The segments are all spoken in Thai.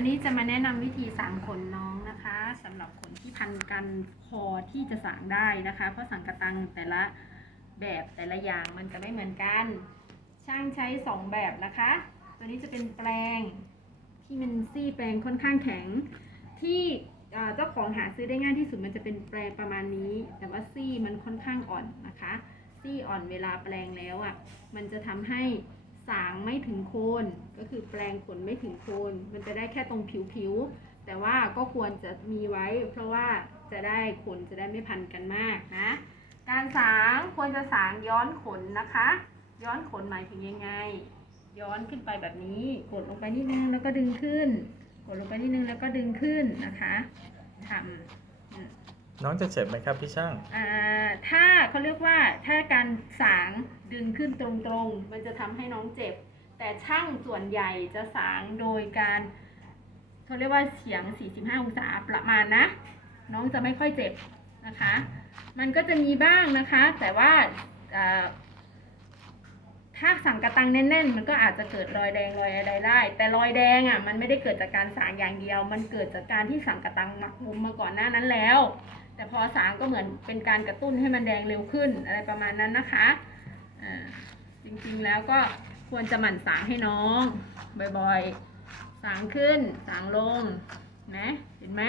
วันนี้จะมาแนะนำวิธีสางขนน้องนะคะสำหรับขนที่พันกันคอที่จะสางได้นะคะ เพราะสังกะตังแต่ละแบบแต่ละอย่างมันจะไม่เหมือนกัน ช่างใช้สองแบบนะคะ ตัวนี้จะเป็นแปลงที่มันซี่แปลงค่อนข้างแข็ง ที่เจ้าของหาซื้อได้ง่ายที่สุดมันจะเป็นแปลงประมาณนี้ แต่ว่าซี่มันค่อนข้างอ่อนนะคะ ซี่อ่อนเวลาแปลงแล้วอะมันจะทำให้ สางไม่ถึงโคน ก็คือแปลงขนไม่ถึงโคน มันจะได้แค่ตรงผิวๆแต่ว่าก็ควรจะมีไว้ เพราะว่าจะได้ขนจะได้ไม่พันกันมากนะ การสางควรจะสางย้อนขนนะคะ ย้อนขนหมายถึงยังไง ย้อนขึ้นไปแบบนี้ กดลงไปนิดนึงแล้วก็ดึงขึ้น กดลงไปนิดนึงแล้วก็ดึงขึ้นนะคะทำอืมน้องจะเจ็บไหมครับพี่ช่าง อ่า ถ้าเขาเรียกว่าถ้าการสางดึงขึ้นตรงๆ มันจะทำให้น้องเจ็บ แต่ช่างส่วนใหญ่จะสางโดยการเขาเรียกว่าเฉียง 45 องศาประมาณนะ น้องจะไม่ค่อยเจ็บนะคะ มันก็จะมีบ้างนะคะ แต่ว่าถ้าสั่งกระตังแน่น ๆ มันก็อาจจะเกิดรอยแดงรอยอะไรได้ แต่รอยแดงอะมันไม่ได้เกิดจากการสางอย่างเดียว มันเกิดจากการที่สั่งกระตังหมักมุมมาก่อนหน้านั้นแล้ว แต่พอสางก็เหมือนเป็นการกระตุ้นให้มันแดงเร็วขึ้นอะไรประมาณนั้นนะคะอ่าจริงๆแล้วก็ควรจะหมั่นสางให้น้องบ่อยๆ สางขึ้น สางลงนะเห็นไหม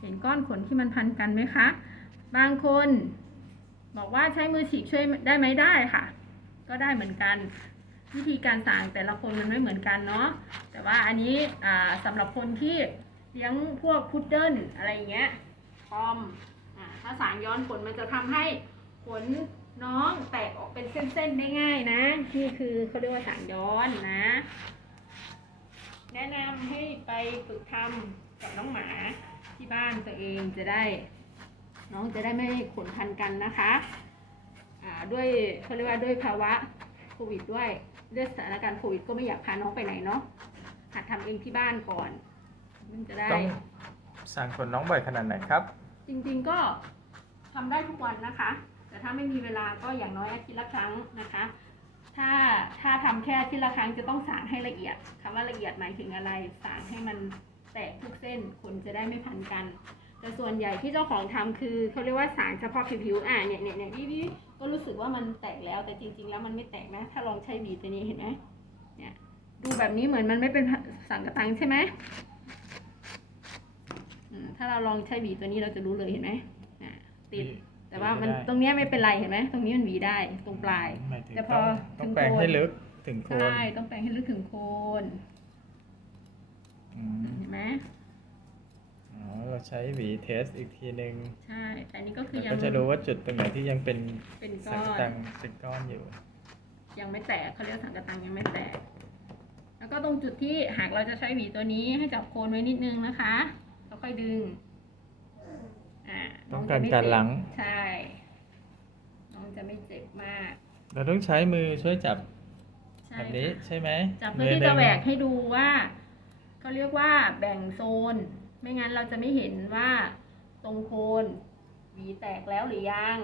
เห็นก้อนขนที่มันพันกันไหมคะ บางคนบอกว่าใช้มือฉีกช่วยได้ไหมได้ค่ะ ก็ได้เหมือนกัน วิธีการสางแต่ละคนมันไม่เหมือนกันเนาะแต่ว่าอันนี้อ่าสำหรับคนที่เลี้ยงพวกพุดเดิ้ลอะไรอย่างเงี้ย ปอมอ่าถ้าสางย้อนขนมันจะทำให้ขนน้องแตกออกเป็นเส้นๆได้ง่ายนะ นี่คือเขาเรียกว่าสางย้อนนะ แนะนำให้ไปฝึกทำกับน้องหมาที่บ้านตัวเองจะได้ น้องจะได้ไม่ขนพันกันนะคะอ่าด้วยเขาเรียกว่าด้วยภาวะโควิดด้วยด้วยสถานการณ์โควิดก็ไม่อยากพาน้องไปไหนเนาะหัดทำเองที่บ้านก่อนมันจะได้ สั่งขนน้องบ่อยขนาดไหนครับ จริงๆก็ทำได้ทุกวันนะคะ แต่ถ้าไม่มีเวลาก็อย่างน้อยอาทิตย์ละครั้งนะคะ ถ้าถ้าทำแค่อาทิตย์ละครั้งจะต้องสางให้ละเอียดคำว่าละเอียดหมายถึงอะไรสางให้มันแตกทุกเส้นขนจะได้ไม่พันกัน แต่ส่วนใหญ่ที่เจ้าของทำคือเขาเรียกว่าสางเฉพาะผิวๆอะเนี่ยเนี่ยเนี่ยพี่พี่ก็รู้สึกว่ามันแตกแล้วแต่จริง ๆ แล้วมันไม่แตกนะ ถ้าลองใช้หวีตัวนี้เห็นไหมเนี่ยดูแบบนี้เหมือนมันไม่เป็นสังกะตังใช่ไหม ถ้าเราลองใช้หวีตัวนี้เราจะรู้เลยเห็นไหมอะติด แต่ว่ามันหวีไม่ได้ตรงเนี้ยไม่เป็นไรเห็นไหมตรงนี้มันหวีได้ตรงปลายหมายถึงแต่พต้อองถึต้องงแปลงโคนให้ลึกถึงโคนใช่ต้องแปลงให้ลึกถึงโคนอืมเห็นไหมอ๋อเราใช้หวีเทสอีกทีหนึ่งใช่แต่อันนี้ก็คือแล้วยังก็จะรู้ว่าจุดตรงไหนที่ยังเป็นเป็นก้สังอกตันงเป็นก้อนอยู่ ยังไม่แตกเขาเรียกว่าสังกะตังยังไม่แตกแล้วก็ตรงจุดที่หากเราจะใช้หวีตัวนี้ให้จับโคนไว้นิดนึงนะคะแล้ว ค่อยดึง อ่าต้องการจะไม่การเจ็บหลัง ใช่ น้องจะไม่เจ็บมาก เราต้องใช้มือช่วยจับใช่แบบนี้ค่ะใช่ไหมจับเพื่อที่มืจะหแหวนึ่งกให้ดูว่าเขาเรียกว่าแบ่งโซน ไม่งั้นเราจะไม่เห็นว่าตรงโคนหวีแตกแล้วหรือยัง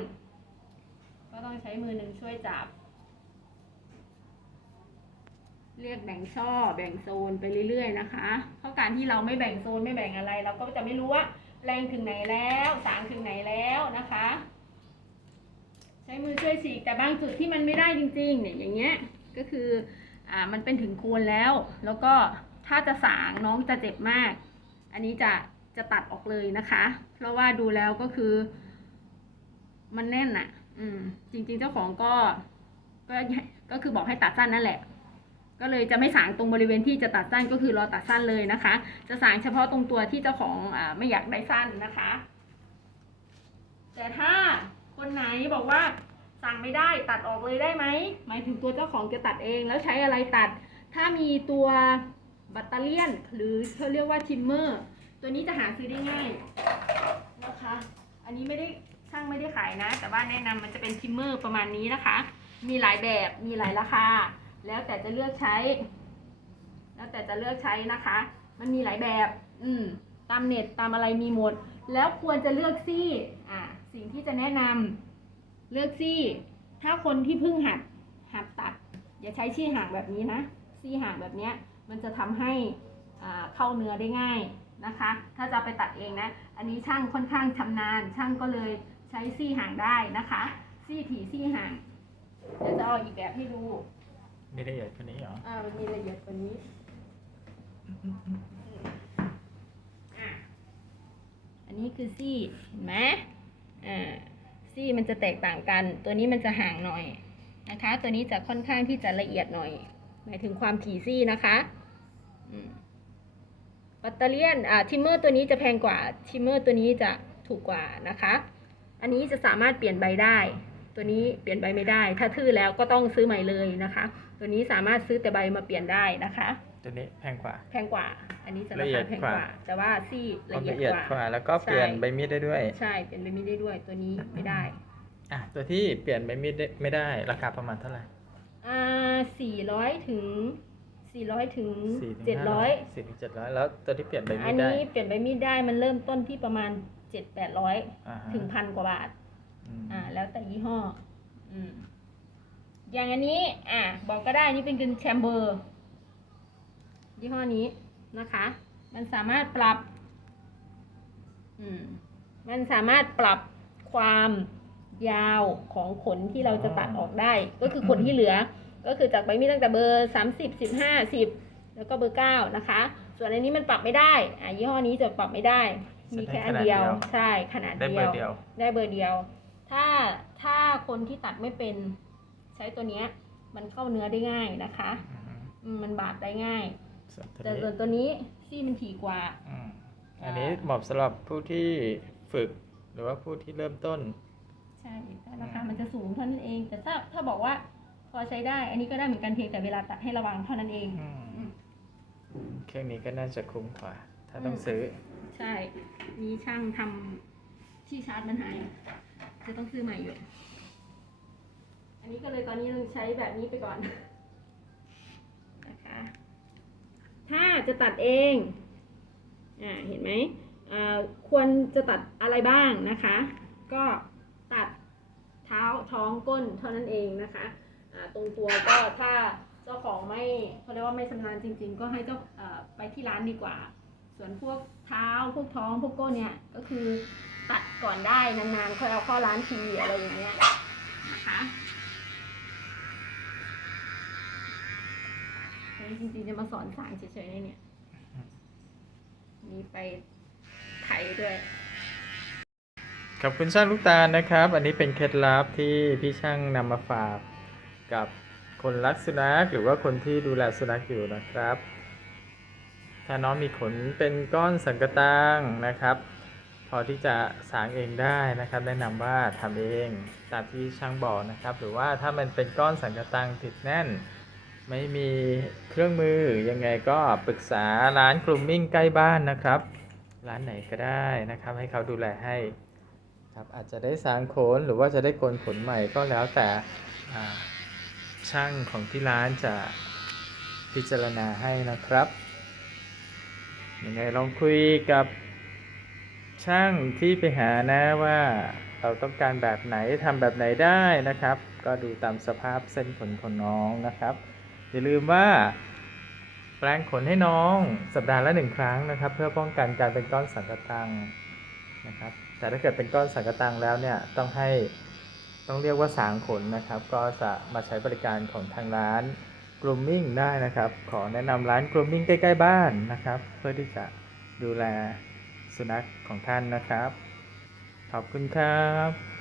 ก็ต้องใช้มือหนึ่งช่วยจับ เรียกแบ่งช่อแบ่งโซนไปเรื่อยๆนะคะเพราะการที่เราไม่แบ่งโซนไม่แบ่งอะไร เราก็จะไม่รู้ว่าแรงถึงไหนแล้วสางถึงไหนแล้วนะคะ ใช้มือช่วยฉีกแต่บางจุดที่มันไม่ได้จริงๆเนี่ยอย่างเงี้ยก็คืออ่ามันเป็นถึงโคนแล้ว แล้วก็ถ้าจะสางน้องจะเจ็บมาก อันนี้จะจะตัดออกเลยนะคะ เพราะว่าดูแล้วก็คือ มันแน่นอะอืม จริง ๆ เจ้าของก็ ก็ก็คือบอกให้ตัดสั้นนั่นแหละ ก็เลยจะไม่สางตรงบริเวณที่จะตัดสั้นก็คือรอตัดสั้นเลยนะคะ จะสางเฉพาะตรงตัวที่เจ้าของอไม่อยากได้สั้นนะคะ แต่ถ้าคนไหนบอกว่าสั่งไม่ได้ตัดออกเลยได้ไหมหมายถึงตัวเจ้าของจะตัดเองแล้วใช้อะไรตัด ถ้ามีตัวบัตเตอเลียน หรือเขาเรียกว่าชิมเมอร์ ตัวนี้จะหาซื้อได้ง่ายนะคะ อันนี้ไม่ได้ช่างไม่ได้ขายนะ แต่ว่าแนะนำมันจะเป็นชิมเมอร์ประมาณนี้นะคะ มีหลายแบบมีหลายราคา แล้วแต่จะเลือกใช้ แล้วแต่จะเลือกใช้นะคะ มันมีหลายแบบ อืม ตามเน็ตตามอะไรมีหมด แล้วควรจะเลือกซี่ อ่า สิ่งที่จะแนะนำเลือกซี่ ถ้าคนที่เพิ่งหัด หัดตัด อย่าใช้ชี่ห่างแบบนี้นะ ซี่ห่างแบบเนี้ย มันจะทำให้อ่าเข้าเนื้อได้ง่ายนะคะ ถ้าจะไปตัดเองนะ อันนี้ช่างค่อนข้างชำนาญ ช่างก็เลยใช้ซี่ห่างได้นะคะ ซี่ถี่ซี่ห่าง เดี๋ยวจะเอาอีกแบบให้ดู ไม่ได้ใหญ่กว่านี้เหรอ อ่ามันมีละเอียดกว่านี้อะอันนี้คือซี่เห็นไหมอ่าซี่มันจะแตกต่างกัน ตัวนี้มันจะห่างหน่อยนะคะ ตัวนี้จะค่อนข้างที่จะละเอียดหน่อย หมายถึงความถี่ซี่นะคะอืมปัตเตอร์เลียนอ่าทิมเมอร์ตัวนี้จะแพงกว่าทิมเมอร์ตัวนี้จะถูกกว่านะคะ อันนี้จะสามารถเปลี่ยนใบได้ ตัวนี้เปลี่ยนใบไม่ได้ ถ้าทื่อแล้วก็ต้องซื้อใหม่เลยนะคะ ตัวนี้สามารถซื้อแต่ใบมาเปลี่ยนได้นะคะ ตัวนี้แพงกว่า แพงกว่า อันนี้จะราละเอียคาดแพงกว่ากว่า แต่ว่าซี่ควาละมเอียดละเอียดกว่ากว่า แล้วก็เปลี่ยนใช่ใบมีดได้ด้วย ใช่ เปลี่ยนใบมีดได้ด้วย ตัวนี้ไม่ได้ อะ ตัวที่เปลี่ยนใบมีดได้ไม่ได้ ราคาประมาณเท่าไหร่ อ่าสี่ร้อยถึงสี่ร้อยถึงสี่ถึงเจ็ดร้อยสี่ถึงเจ็ดร้อยแล้วตัวที่เปลี่ยนใบมีอันดได้นี้เปลี่ยนใบมีดได้ มันเริ่มต้นที่ประมาณเจ็ดแปดร้อยอ่าฮะถึงพันกว่าบาทอืมอ่า แล้วแต่ยี่ห้อ อืม อย่างอันนี้ อ่าบอกก็ได้นี่เป็นกันแชมเบอร์ยี่ห้อนี้นะคะ มันสามารถปรับ อืม มันสามารถปรับความยาวของขนที่เราจะตัดออกได้ ก็คือขนที่เหลือ ก็คือจากใบมีดตั้งแต่เบอร์สามสิบสิบห้าสิบแล้วก็เบอร์เก้านะคะ ส่วนอันนี้มันปรับไม่ได้ อ่ายี่ห้อนี้จะปรับไม่ได้ มีแค่อันเดียว ใช่ ขนาดได้เดีเบอยวร์เดียว ได้เบอร์เดียว ถ้าถ้าคนที่ตัดไม่เป็น ใช้ตัวเนี้ยมันเข้าเนื้อได้ง่ายนะคะอืมอืมมันบาดได้ง่าย ส่วนตัวแต่นี้ส่วนตัวนี้ซี่มันถี่กว่า อืมอันนี้เหมาะสำหรับผู้ที่ฝึก หรือว่าผู้ที่เริ่มต้น ใช่แต่ราคามันจะสูงเท่านั้นเอง แต่ถ้าถ้าบอกว่าพอใช้ได้ อันนี้ก็ได้เหมือนกันเพียงแต่เวลาตัดให้ระวังเท่านั้นเอง อืมอืม เครื่องนี้ก็น่าจะคุ้มกว่า ถ้าต้องอืมซื้อ ใช่ มีช่างทำที่ชาร์จมันหาย จะต้องซื้อใหม่อยู่ อันนี้ก็เลยตอนนี้เราใช้แบบนี้ไปก่อนนะคะถ้าจะตัดเองอ่าเห็นไหมอ่าควรจะตัดอะไรบ้างนะคะ ก็ตัดเท้าท้องก้นเท่านั้นเองนะคะอ่าตรงตัวก็ถ้าเจ้าของไม่เขาเรียกว่าไม่ชำนาญจริง ๆ ก็ให้เจ้าไปที่ร้านดีกว่า ส่วนพวกเท้าพวกท้องพวกก้นเนี่ยก็คือตัดก่อนได้นานๆค่อยเอาเข้าร้านทีอะไรอย่างเงี้ยนะคะ จริงๆจะมาสอนสางเฉยๆเนี่ย มีไปไถด้วยขอบคุณช่างลูกตาลนะครับ อันนี้เป็นเคล็ดลับที่พี่ช่างนำมาฝากกับคนรักสุนัขหรือว่าคนที่ดูแลสุนัขอยู่นะครับ ถ้าน้องมีขนเป็นก้อนสังกะตังนะครับ พอที่จะสางเองได้นะครับ แนะนำว่าทำเองตามที่ช่างบอกนะครับ หรือว่าถ้ามันเป็นก้อนสังกะตังติดแน่น ไม่มีเครื่องมือยังไงก็ปรึกษาร้านกลุ่มมิ่งใกล้บ้านนะครับ ร้านไหนก็ได้นะครับ ให้เขาดูแลให้ครับอาจจะได้สางขนหรือว่าจะได้โกนขนใหม่ก็แล้วแต่ช่างของที่ร้านจะพิจารณาให้นะครับยังไงลองคุยกับช่างที่ไปหานะว่าเราต้องการแบบไหนทำแบบไหนได้นะครับ ก็ดูตามสภาพเส้นขนของน้องนะครับ อย่าลืมว่าแปรงขนให้น้องสัปดาห์ละหนึ่งครั้งนะครับ เพื่อป้องกันการเป็นก้อนสังกะตังนะครับ แต่ถ้าเกิดเป็นก้อนสังกะตังแล้วเนี่ยต้องให้ต้องเรียกว่าสางขนนะครับ ก็จะมาใช้บริการของทางร้าน grooming ได้นะครับ ขอแนะนำร้าน grooming ใกล้ ๆ บ้านนะครับ เพื่อที่จะดูแลสุนัขของท่านนะครับ ขอบคุณครับ